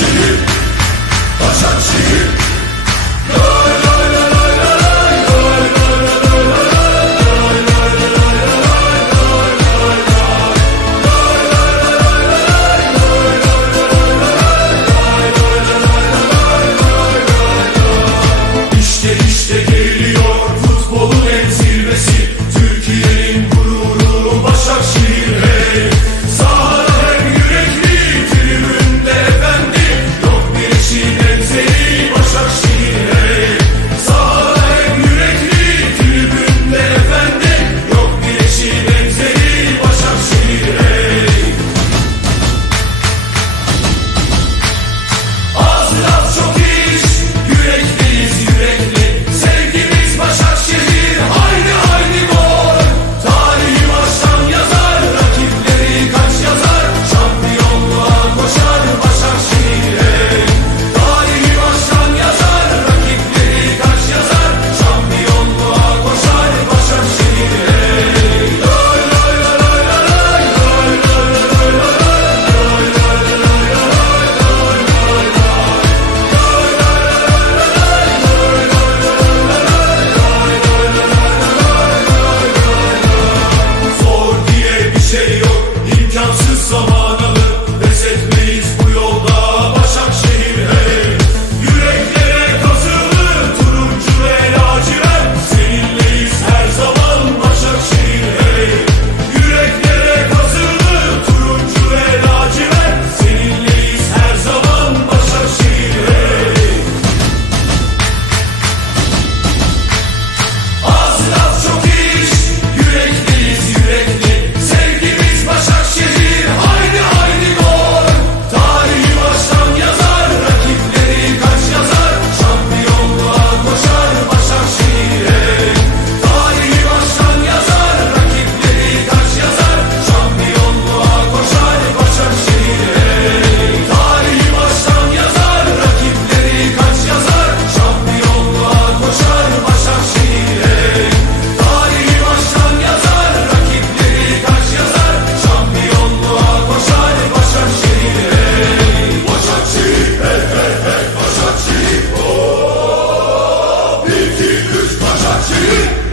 şehir, taşan şehir Archie!